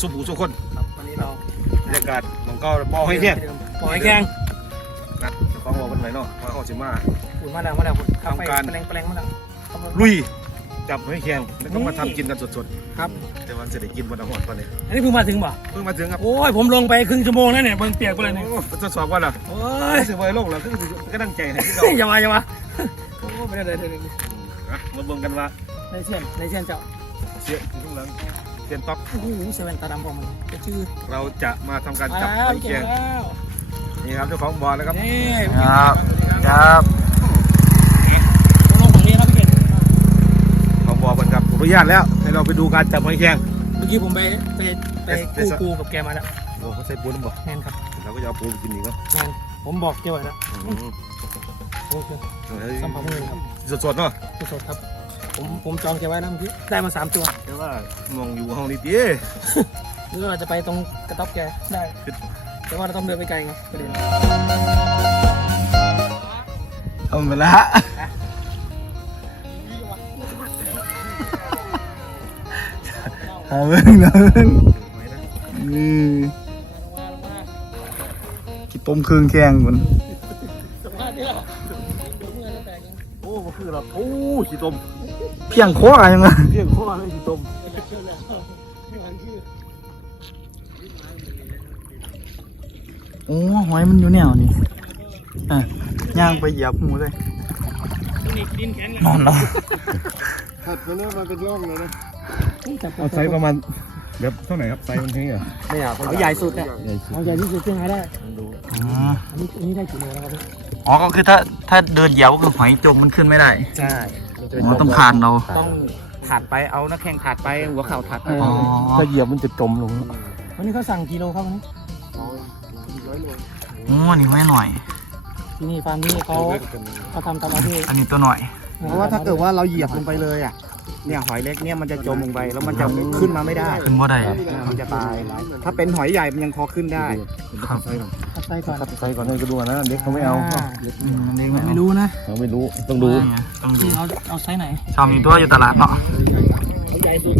สุบูสุคนครับวันนี้เราบรรยากาศมันก็บ่อให้แห้งปล่อยแข้งนะเจ้าของบอกกันไว้เนาะว่าเขาจะมาฝุ่นมาแล้วมาแล้วฝุ่นทำการ แปลงแปลงมาแล้วครับผมลุยจับให้แห้งแล้วก็มาทำกินกันสดครับ ๆ แต่วันจะได้กินวันละหอดวันนี้อันนี้เพิ่งมาถึงบ่เพิ่งมาถึงครับโอ้ย ผมลงไปครึ่งชั่วโมงแล้วเนี่ยเบิ่งเปียกไปเลยเนี่ยโอ้ทดสอบว่าล่ะโอ้ยไม่สิบวัยโลกแล้วก็ก็ตั้งใจให้ที่เราอย่ามาอย่ามาโอ้ไม่ได้เลยเลยเลยอะมาเบิ่งกันว่าในเช่นในเช่นเจ้า เสียอยู่ข้างหลัง เสียนต๊อก โอ้โหเซเว่นตาดำผมมันจะชื่อเราจะมาทำการจับแล้วหอยเก่แครงแล้วนี่ครับเจ้าของบ่อแล้วครับ นี่ครับครับลงฝั่งนี้ครับพี่เก่งของบ่อกันครับอนุญาตแล้ว ให้เราไปดูการจับหอยแครงเมื่อกี้ผมไปไปไปกู้ปูกับแกมาแล้วโอ้เขาใส่ปูนบ่แน่นครับเราก็จะเอาปูไปกินอีกเนาะแน่นผมบอกเจ้าไว้แล้วโอเคสัมผัสมือครับสดๆเนาะสดๆครับ ผมผมจองเจ้าไว้แล้วเมื่อกี้ได้มาสามตัวแต่ว่ามองอยู่ห้องนี้ดีหรือเราจะไปตรงกระต๊อบแกได้ แต่ว่าเราต้องเดินไปไกลไงประเด็นทำไปละเอาเบิ่งนะนี่กี่ต้มเครื่องแกงมันสัมภาษณ์นี่หรอเดี๋ยวเมื่อจะแตกเองโอ้ก็คือเราโอ้ขี้ต้ม เพียงโคอะไรยังไงเพียงข้อเลยขี้ต้มไม่หวังชื่อโอ้หอยมันอยู่แนวนี่อะย่างไปเหยียบหมูเลยนี่ดินแข็งเลยนอนแล้วถัดไปเนี่ยมันเป็นร่องเลยนะจับเอาไซส์ประมาณแบบเท่าไหร่ครับไซส์มันเท่าไหร่ไม่อยากเอาใหญ่สุดเนี่ยเอาใหญ่ที่สุดที่หาได้อ๋ออันนี้อันนี้ได้กี่โลแล้วครับพี่อ๋อก็คือถ้าถ้าเดินเหยียบก็คือหอยจมมันขึ้นไม่ได้ ใช่ อ๋อต้องคานเรา ต้องถาดไปเอานักแข่งถาดไปหัวเข่าถาดไปอ๋อถ้าเหยียบมันจะจมลง วันนี้เขาสั่งกิโลครับวันนี้โอ้นี่ไม่หน่อย ที่นี่ฟาร์มนี้เขาเขาทำตามอาชีพอันนี้ตัวหน่อย เพราะว่าถ้าเกิดว่าเราเหยียบลงไปเลยอะ เนี่ยหอยเล็กเนี่ยมันจะจมลงไปแล้วมันจะขึ้นมาไม่ได้ขึ้นว่าได้มันจะตาย ถ้าเป็นหอยใหญ่มันยังพอขึ้นได้ ครับคัด ไส้ก่อนไซส์ก่อนให้ก็ดูนะเด็กเขาไม่เอาอืมอันนี้ไม่รู้นะเราไม่รู้ต้องดูนี่ไงต้องดูที่เอาเอาไซส์ไหนชอบมีตัวอยู่ตลาดเนาะเอาใหญ่สุด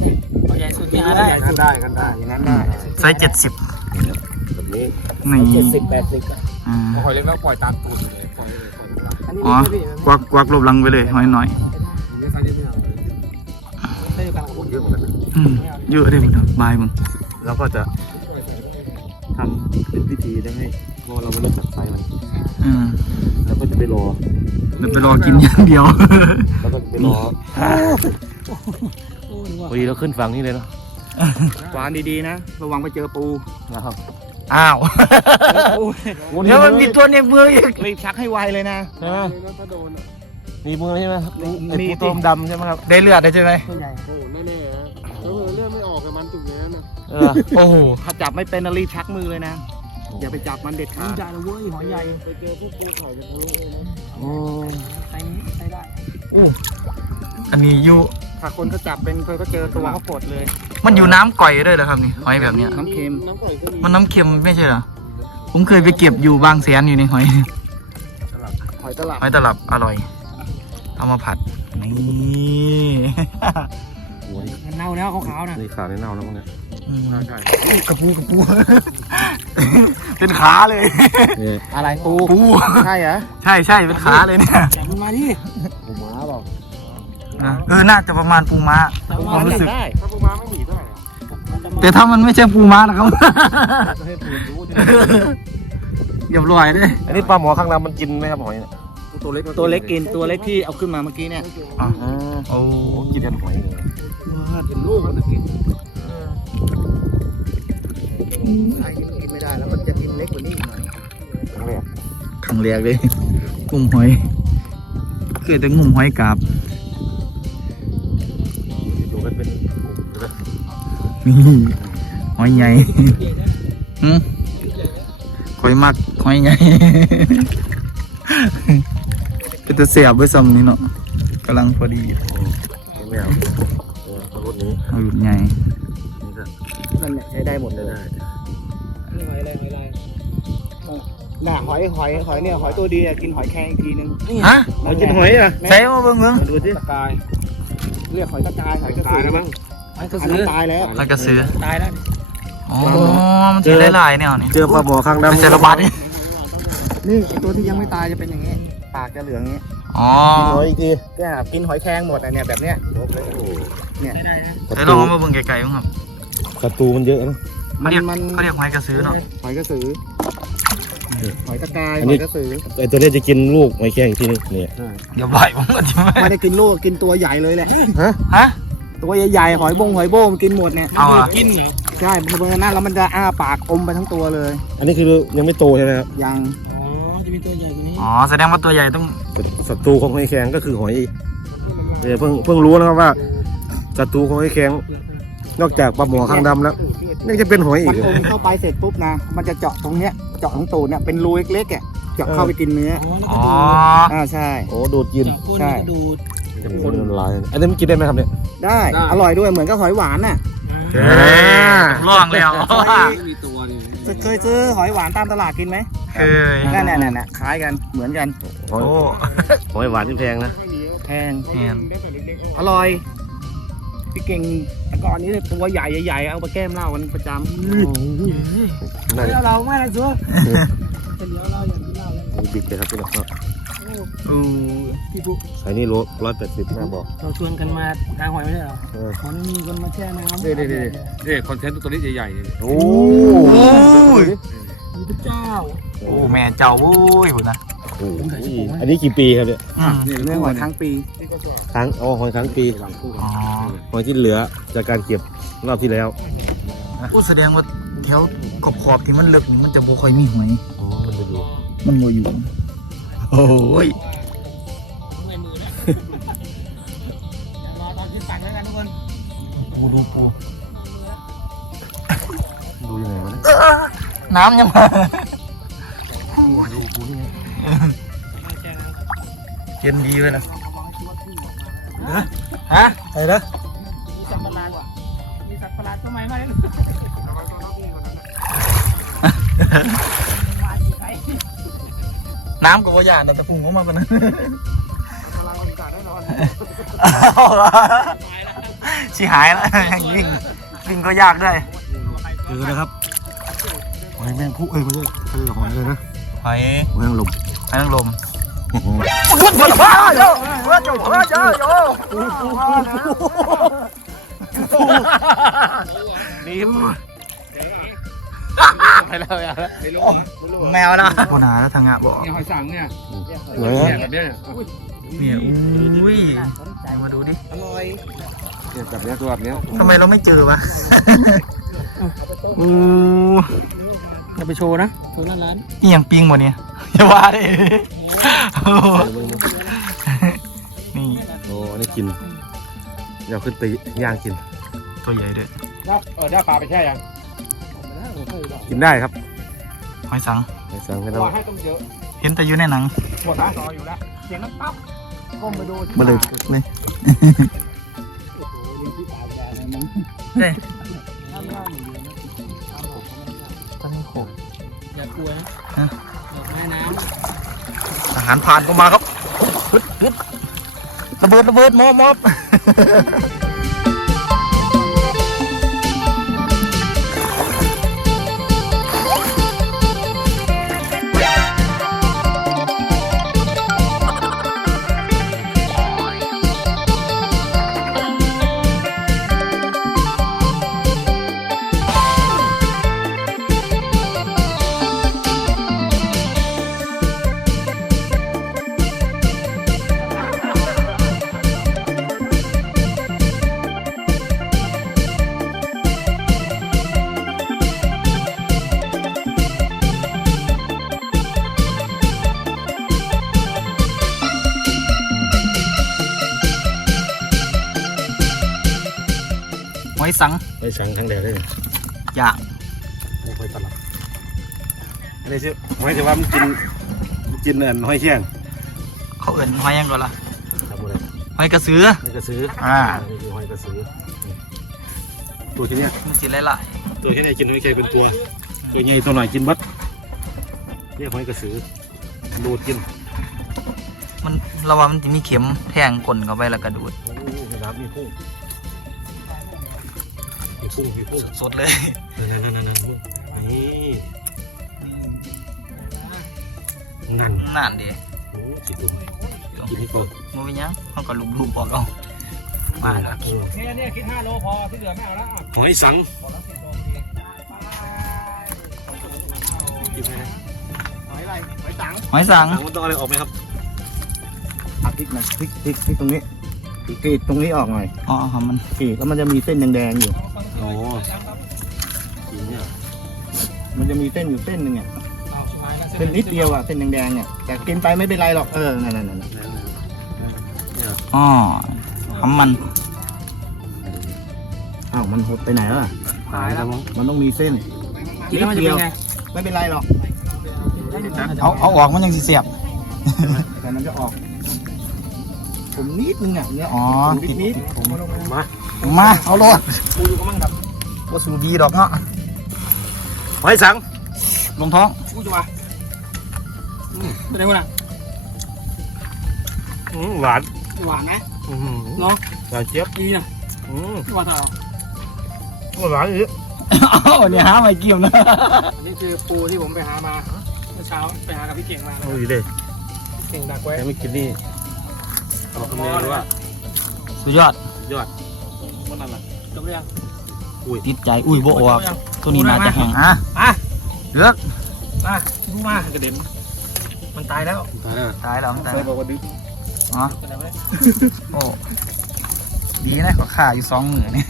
เอาใหญ่สุดที่หาได้กันได้กันได้อย่างนั้นได้ไซส์เจ็ดสิบแบบนี้นี่เจ็ดสิบแปดสิบอ่าหอยเล็กแล้วปล่อยตามตูดเลยปล่อยเลยปล่อยเลยอันนี้อ๋อพี่กวักกวักรูปหลังไปเลยหอยหน่อยนี่ไซส์นี้ไม่เอาได้อยู่กันกับผมเยอะเหมือนกันนะอืมเยอะเลยมึงบายมึงแล้วก็จะทำเป็นพิธีได้ให้ เพราะเราไม่รู้จักไซส์มันอืมแล้วก็จะไปรอเดี๋ยวไปรอกินอย่างเดียว แล้วก็จะไปรอโอ้ยว่าพอดีเราขึ้นฝั่งนี้เลยเนาะวางดีๆนะ ระวังไปเจอปูนะครับอ้าวปูเดี๋ยวมันมีตัวในมืออีกรีบชักให้ไวเลยนะใช่ไหมมีมือใช่ไหมไอ้มีปูสิต้มดำใช่ไหมครับ ได้เลือดได้ใช่ไหมตัวใหญ่โอ้แน่ๆนะเออเลือดไม่ออกกับมันจุกเนี้ยนะเออโอ้โหถ้าจับไม่เป็นนะรีบชักมือเลยนะ อย่าไปจับมันเด็ดขานี่ดใหญ่เลยเว้ยหอยใหญ่ไปเจอพวกปูเขาจะทะลุเลยนะโอ้ไซส์นี้ไซส์ได้อันนี้อยู่ถ้าคนเขาจับเป็นคนก็เจอตัวเขาปลดเลย มันอยู่น้ำก่อยด้วยเหรอครับนี่หอยแบบเนี้ยน้ำเค็มน้ำก่อยก็มีมันน้ำเค็มไม่ใช่เหรอผมเคยไปเก็บอยู่บางแสนอยู่ในหอยหอยตลับหอยตลับอร่อย เอามาผัดนี่โอ้ยมันเน่าแล้วขาวๆนะนี่ขาในเน่าแล้วมั้งเนี่ย อืมใช่กระปูกระปู เป็นขาเลย เนี่ยอะไรปูปู ใช่เหรอใช่ใช่เป็นขาเลยเนี่ยจับมันมาดิปูม้าเปล่านะเออน่าจะประมาณปูม้าจับคมัวามนรู้สึก ได้ถ้าปูม้าไม่หนีเท่าไหร่อะแต่ถ้ามันไม่ใช่ปูม้านะครับ จะให้ปูรู้จะเรียบร้อยเลยอันนี้ปลาหมอข้างลำมันกินไหมครับหอยเนี่ยตัวเล็กตัวเล็กกินตัวเล็กที่เอาขึ้นมาเมื่อกี้เนี่ยอ๋ออ๋อโอ้โอ้กินกันหอยเลย เป็นลูกมันกิน ใช่กินไม่ได้แล้วมันจะกินเล็กกว่านี้อีกหน่อยครั้งแรกครั้งแรกเลยงุ่มหอยเคยแต่งุ่มหอยกาบดูกันเป็นนี่หอยใหญ่หืมคอยมักหอยใหญ่เป็นตะเสียบไว้ซ้ำนี่เนาะกำลังพอดีไม่เอาเออรถนี้เอาหลุดใหญ่นี่ก็นั่นเนี่ยใช้ได้หมดเลย ได้นี่หอยอะไรหอยอะไรน่ะหอยหอยหอยเนี่ยหอยตัวดีอะกินหอยแครงอีกทีนึงฮะเรากินหอยอะใช้มาเบิ่งเบิ่งดูสิตะกายเรียกหอยตะกายหอยกระตาสืยอแล้วมั้งไอ้กระอันสืนั้อนตายแล้วหอยกระสือตายแล้วอ๋อมันจะหลายๆเนี่ยนี่เจอปลาหมอข้างมันดำจะระบาดนี่นี่ไอ้ตัวที่ยังไม่ตายจะเป็นอย่างนี้ปากจะเหลืองอย่างนี้อ๋อหอยอีกทีเนี่ยกินหอยแครงหมดอะเนี่ยแบบเนี้ยไม่ได้นะเดี๋ยวลองเอามาเบิ่งไกลๆมั้งครับศัตรูมันเยอะนะ เขาเรียกมันเขาเรียกหอยกระสือเนาะหอยกระสือหอยตะกายอันหนี้ อยกระสือไอตัวนี้จะกินลูกหอยแครงอีกทีนึงเนี่ยเดี๋ยวบ่ายผมก็จะไม่ได้กินลูกกินตัวใหญ่เลยแหละฮะ ตัวใหญ่ๆหอยบงหอยโบงกินหมดเนี่ยเอาอะกินเหรอใช่เพราะฉะนั้นแล้วมันจะอ้าปากอมไปทั้งตัวเลยอันนี้คือยังไม่โตใช่ไหมครับยังอ๋อจะมีตัวใหญ่กว่านี้อ๋อแสดงว่าตัวใหญ่ต้องศัตรูของหอยแครงก็คือหอยเนี่ยเพิ่งเพิ่งรู้นะครับว่าศัตรูของหอยแครงนอกจากปลาหมอข้างดำแล้ว นี่จะเป็นหอยอีมักนอมเข้าไปเสร็จปุ๊บนะ มันจะเจาะตรงเนี้ย เจาะตรงตูดเนี่ย เป็นรูเล็กๆอะ เจาะเข้าไปกินเนื้อ อ๋อนี่อ๋ก็อดูอ่าใช่ โอ้ดูดกินจากก้นใช่นี่ก็ดูดจะพ่นลายอันนี้มันกินได้ไหมครับเนี่ยได้ได้อร่อยด้วย เหมือนกับหอยหวานน่ะเอ้ยลองแล้วมีตัวนี่เคยซื้อหอยหวานตามตลาดกินไหมเคยนั่นน่ะนั่นน่ะคล้ายกัน เหมือนกัน หอยโอ้ หอยหวานที่แพงนะ แพงเห็นอร่อย พี่เก่งแต่ก่อนนี้ตัวใหญ่ใหญ่ๆเอาไปแก้มเหล้ากันประจน่าจะเดี๋ยวเราไม่ละซัวเป็นเดี๋ยวเราอย่างที่เราเลยมีบิ๊กเลยครับพี่น้องครับอู้พี่ปุ๊ไอ้นี่โลร้อยแปดสิบน่าบอกเราชวนกันมาทางหอยไม่ใช่เหรอเออมันมีคนมาแช่น้ำเด้เด้เด้เด้คอนเทนต์ตัวนี้ใหญ่ๆเนี่ยโอ้โอ้ยมีพระเจ้าโอ้แม่เจ้าโอ้ยหุ่นนะ โหอันนี้กี่ปีครับเนี่ยอืมำเรื่องหอยทั้งปีครั้งอ๋อหอยครั้งปีอ๋อหอยที่เหลือจากการเก็บรอบที่แล้วอู้แสดงว่าแถวขอบขอบๆที่มันลึกนี่มันจะบ่ค่อยมีหอยอ๋อมันไปดูมันบ่อยู่โอ้ยไม่มือแล้วรอตอนที่ตักแล้วกันทุกคนปูดูปูดูยังไงวะเนี่ยน้ำยังมาดูกูนี่ไงแช่น้ เย็นดีเลยนะฮะอะไรนะำมีสัตว์ประหลาดว่ะมีสัตว์ประหลาดทำไมมาเนี่ยมาสิใครน้ำกับว่าหยาดแต่ตะพุงก็มาปะนะพลังคนกัดแน่นอนชิหายแล้ววิ่งวิ่งก็ยากด้วยเจอนะครับหอยแมงผู้เอ้ยไม่ใช่คือหอยเลยนะห อยหอยนางรมหอยนางรมโอ้โหนี่ไปแล้วอะแมวนะโคนาแล้วทางอะบอกเนี่ยหอยสังเนี่ยหอยเนี่ยฮะแบบเนี้ยเนี่ยอุ้ยมาดูดิอร่อยเนี่ยแบบเนี้ยตัวแบบเนี้ยทำไมเราไม่เจอวะอู้ อย่าไปโชว์นะโชว์หน้าร้านนี่ยังปิงหมดเนี่ยอย่าว่าดินี่โอ้อันนี้กินเดี๋ยวขึ้นไปย่างกิน ตัวใหญ่ด้วยเออได้ปลาไปแช่ยังกินได้ครับหอยสังไอ้สังไม่ปต้องลาให้ต้องเยอะเห็นแต่อยู่ในหนังหมดนะรออยู่แล้วเสียงน้ำปั๊บก้มไปดูมาเลยเลยเนี่ย กลัวนะฮะอย่าแม่น้ทหารผ่านเข้ามาครับฮึดฮึดระเบิดระเบิดมอบมอบห อยสังไอ้สังครั้งแรกเลยเนี่ยย่างไม่ค่อยตลับอันนี้ชื่อหอยแต่ว่ามันกินมันกินเนินหอยเชียงเขาเอิ่นหอยยังก่อนล่ะทำอะไรหอยกระสือหอยกระสืออ่านี่คือหอยกระสือตัวที่เนี้ยมันสิหลายตัวที่ไหนกินหอยแครงเป็นตัวตัวใหญ่ตัวหน่อยกินบัดเรียกหอยกระสือดูดกินๆมันเราว่ามันจะมีเข็มแทงกลนเข้าไปแล้วกระดูดโอ้โหน้ำมีพุ่ง พุ่งพี่พุ่งสดเลยนั่นนั่นนั่นนั่นนี่นั่นนั่นดิโอ้คิดดูกินให้ก่อนมันเป็นยังเขาก็ลุมๆบอกเอามาแล้วเนี่ยเนี่ยคิด5โลพอที่เหลือไม่เอาแล้วหอยสังหอยอะไรหอยสังหอยสังสังมันต้องอะไรออกไหมครับเอาพริกหน่อยพริกพริกพริกตรงนี้กรีดตรงนี้ออกหน่อย อ๋อครับมันกรีดแล้วมันจะมีเส้นแดงๆอยู่ อ้กินเนี่ยมันจะมีเส้นอยู่เส้นหนึ่งอะเส้นนิดเดียวอะเส้นแดงๆเนี่ยแต่กินไปไม่เป็นไรหรอกเออนั่นนั่นนั่นอ๋อทำมันอ้าวมันหดไปไหนแล้วอะตายแล้วมั้งมันต้องมีเส้นกินแล้วมันจะเป็นไงไม่เป็นไรหรอกเอาเอาออกมันยังสิเสียบแต่มันจะออก ผมนิดนึงอะเนี่ยอ๋อนิดนิดมา มาเอาโลดปูอยู่กับมั่งครับว่าสูดีดอกเนาะหอยสังลงท้องปูจะมาเป็นไงวะน่ะอืมหวานหวานไหมอืมเนาะหวานเจี๊ยบดีนะอืมหวานต่อหวานอีกอ้าวเนี่ยหาไม่เกี่ยวนะอันนี้คือปูที่ผมไปหามาเมื่อเช้าไปหากับพี่เก่งมานะโอ้ยเลยเก่งดักไว้แต่ไม่กินนี่เอาคำนี้เลยว่าสุดยอดยอด วันนั้นแหละจบหรือยังติดใจอุ้ยโบออกจบหรืยังตัวนี้น่าจะแห้งอะอะเลือกมาดูมากระเด็นมันตายแล้วตายแล้วตายแล้วมันตายเคยบอกว่าดึกอ๋อเป็นไรไหมโอ้ดีนะก็ขาอยู่สองมือนี่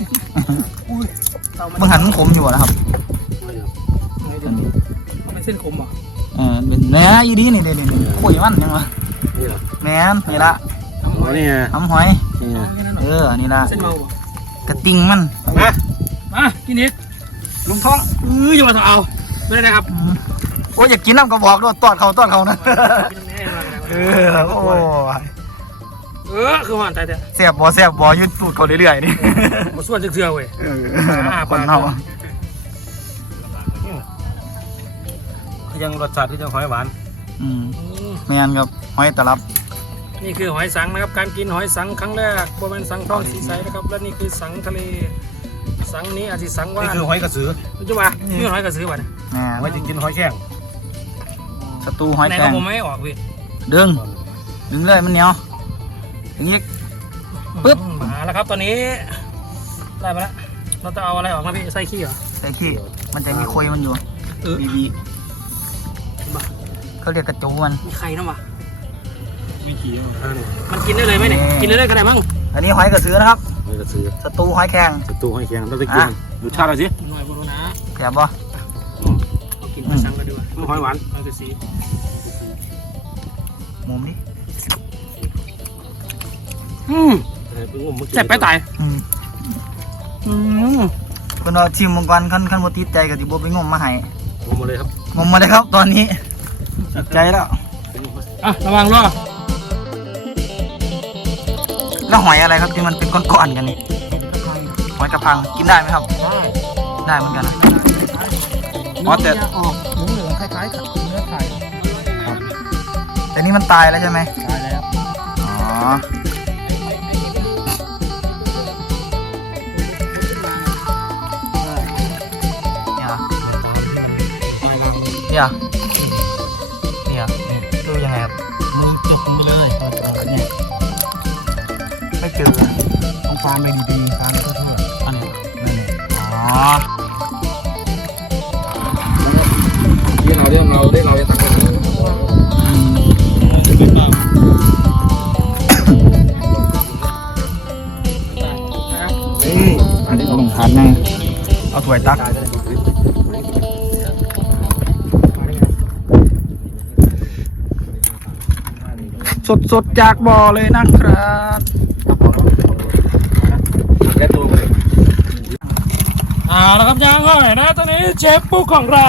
เอามึงหันมันขมอยู่อะนะครับมันเป็นเส้นคมเหรอเออเป็นเนื้ออีดีนี่เลยนี่คุยมันยังวะนี่เหรอแมนนี่ละอ๋อนี่ไงน้ำหอยนี่ไงแค่นั้นเหรเออออันนี้ละเส้นเมาเหรอ กระติงมันมามากินอีกลุงท้องเอออย่ามาต้องเอาไม่ได้นะครับอืมโอ้ยอยากกินน้ำกระบอกด้วยตอดเขาตอดเขานะกินแน่มากันเอนะอโอ้ยเออคือหวานตายแต่แสบบ่แสบบ่ยืดสูดเขาเรื่อยๆนี่มาส่วนจะเสือเว้ยเออคนเฮาคือยังรสชาติที่ยังหอยหวานอืมอืมแมนครับหอยตลับ นี่คือหอยสังนะครับ การกินหอยสังครั้งแรกโบเป็นสังทองสีใสนะครับ และนี่คือสังทะเล สังนี้อาจจะสังว่านี่คือหอยกระสือจุ๊บว่ะนี่หอยกระสือว่ะเนี่ยแม่ไว้จะกินหอยแข้งศัตรูหอยไหนแครก็งผมไม่ให้ออกพี่ดึงดึงเลยมันเหนียวดึงอีกปึ๊บอืมมาแล้วครับตอนนี้ได้มาแล้วเราจะเอาอะไรออกนะพี่ไส้ขี้เหรอใส่ขี้มันจะมีคุยมันอยู่เออบีบีบ้าเขาเรียกกระจูมันมีใครนะวะ วิธีอ่านมันกินได้เลยไหมเนี่ยนี่กินได้เลยก็ได้มั้งอันนี้หอยกระสือนะครับหอยกระสือศัตรูหอยแครงศัตรูหอยแข้งเราจะกินอะดูชาติอะไรสิหน่อยบรูนะแกบบ่เอากินหอยสังกันดีกว่าหอยหวานหอยกระสือมุมนี้อืมเจ็บไปตายอืมอืมเพิ่นเอาชิมมังกรขั้นขั้นบ่ติดใจก็สิบ่ไปงมมาให้งมมาเลยครับงมมาเลยครับตอนนี้ติดใจแล้ว อะระวังรอ แล้วหอยอะไรครับที่มันเป็นก้อนๆกันนี่หอยกระพังกินได้ไหมครับ ได้เหมือนกันนะอ๋อแต่ออกเหลืองๆคล้ายๆกับเนื้อไก่แต่นี่มันตายแล้วใช่ไหมตายแล้วอ๋อเนี่ยเนี่ย ฟาร์มไปดีๆฟาร์มทั่วอันนี้ๆนั่นแหละอ๋อที่เราที่เราได้เราจะตักกันอันนี้ต้องทานแน่เอาถ้วยตักสดสดๆจากบ่อเลยนะครับ และตัวเลย เอาละครับย่างหอยนะตอนนี้เชฟปุ๊กของเรา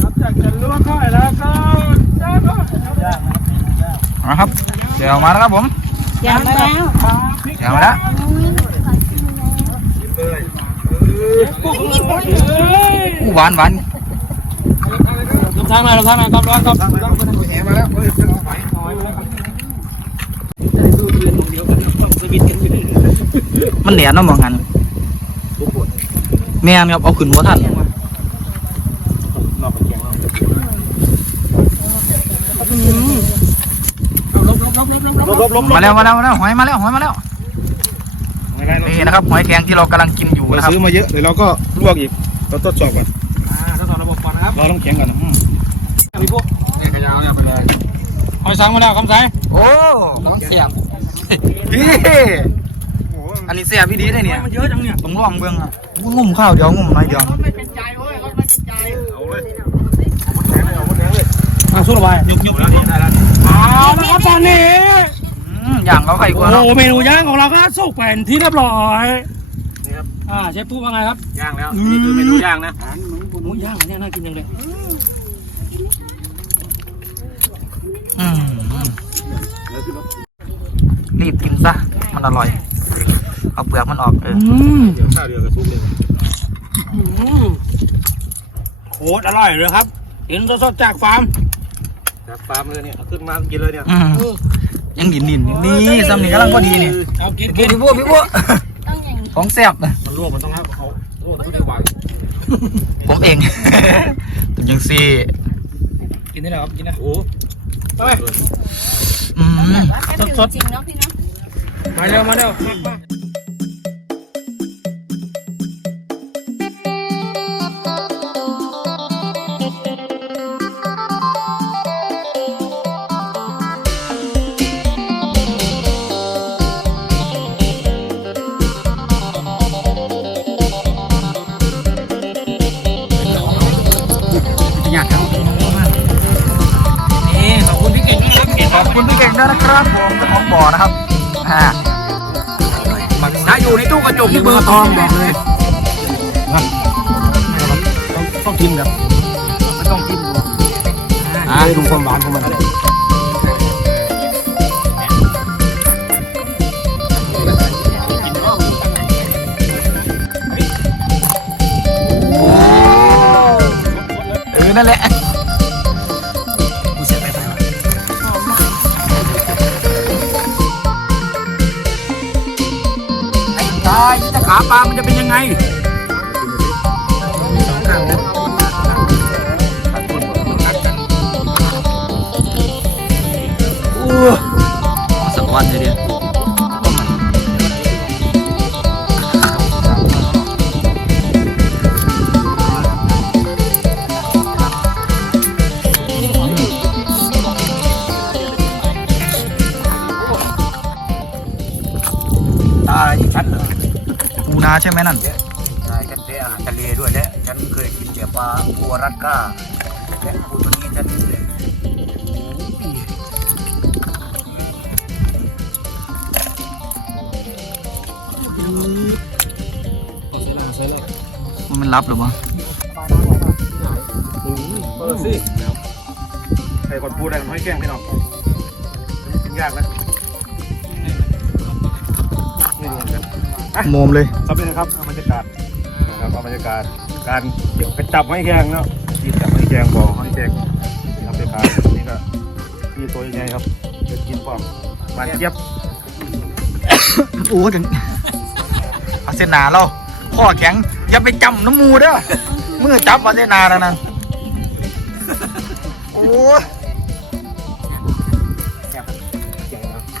ครับจากจะลวกหอยแล้วก็ย่างหอยครับนะครับเดี๋ยวมาแล้วครับผมย่างไปแล้วเดี๋ยวมาแล้วปุ๊กของเราเฮ้ยอู้หวานหวานลำทางหน่อยลำทางหน่อยครับร้อนครับแหมาแล้วเฮ้ยจะเอาไปหอยมาแล้วครับจะดูเดือนเดียวกันต้องสวิตช์กันไปเลย มันแหลนเนาะมองหันแม่นครับเอาขึ้นบ่ทันนอกไปแกงเราลบลบลบลบลบลบลบลบมาแล้วมาแล้วมาแล้วหอยมาแล้วหอยมาแล้วนี่นะครับหอยแครงที่เรากำลังกินอยู่เรานะครับซื้อมาเยอะเดี๋ยวเราก็ลวกอีกเราทดสอบก่อนทดสอบระบบก่อนนะครับเราต้องแข็งก่อนนะอืมมีพวกเนี่ยขยาวเนี่ยไปเลยหอยสังมาแล้วคำใสโอ้น้องเสียบพี่ อันนี้เสียบพี่ดีได้เนี่ยมันเยอะจังเนี่ยต้องลองเบิ่งอะงุ่มข้าวเดียวงุ่มน้อยเดียวเอาเลยเอาหมดแข็งเลยเอาหมดแข็งเลยอะสู้ระบายยุบยุบแล้วนี่ได้แล้วเอาละครับตอนนี้อืมอย่างเราไข่กว่าโอ้เนาะโหเมนูย่างของเราก็สุกเป็นที่เรียบร้อยนี่ครับอ่าเชฟปุ๊ว่าไงครับย่างแล้วนี่คือเมนูย่างนะหมูย่างอันเนี้ยน่ากินจังเลยอืมรีบกินซะมันอร่อย เอาเปลือกมันออกเอออืมเดี๋ยวข้าวเดียวกับซุปเลยอืมโคตรอร่อยเลยครับเห็นสดๆจากฟาร์มจากฟาร์มเลยเนี่ยเอาขึ้นมากินเลยเนี่ยอืมยังดินดินนี่ซ้ำนี่กำลังพอดีนี่เอากินพี่พี่บัวพี่บัวของแซ่บนะมันลวกมันต้องให้เขาลวกทุกวันผมเองเป็นยังซี่กินได้แล้วครับกินนะโอ้ไปอืมสดจริงเนาะพี่เนาะๆมาเร็วมาเร็ว บ่อนะครับอ่าถ้าอยู่ในตู้กระจกที่เบอร์ทองบอกเลยต้องต้องกินแบบไม่ต้องกินอ่าดูความหวานของมันเออนั่นแหละ ขาปลามันจะเป็นยังไงอู้ นาใช่ไหมนั่นใช่ฉันเป็นอาหารทะเลด้วยแหละฉันเคยกินแต่ปลาบัวรัดก้าและปูตัวนี้ฉันมันรับหรือเปล่าเออสิไอ้คนพูดอะไรมันให้แกล้งพี่น้องกินยากนะ โมมเลยครับนี่นะครับเอาบรรยากาศนะครับเอาบรรยากาศการเดี๋ยวไปจับไม้แกงเนาะกินจับไม้แกงบ่อไม้แกงครับบรรยากาศนี่ก็มีตัวยังไงครับเดี๋ยวกินพร้อมบานเจี๊ยบโอ้ถึงเอาเส้นหนาเราข้อแข็งอย่าไปจำน้ำมูเด้อมือจับเอาเส้นหนาแล้วนั่นโอ้ย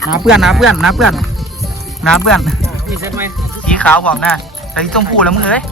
หนาเพื่อนหนาเพื่อนหนาเพื่อนหนาเพื่อนมีเซ็ตไหมสี ขาวพร้อมหน้าใส่ส้มพูแล้วมึงเอ้ย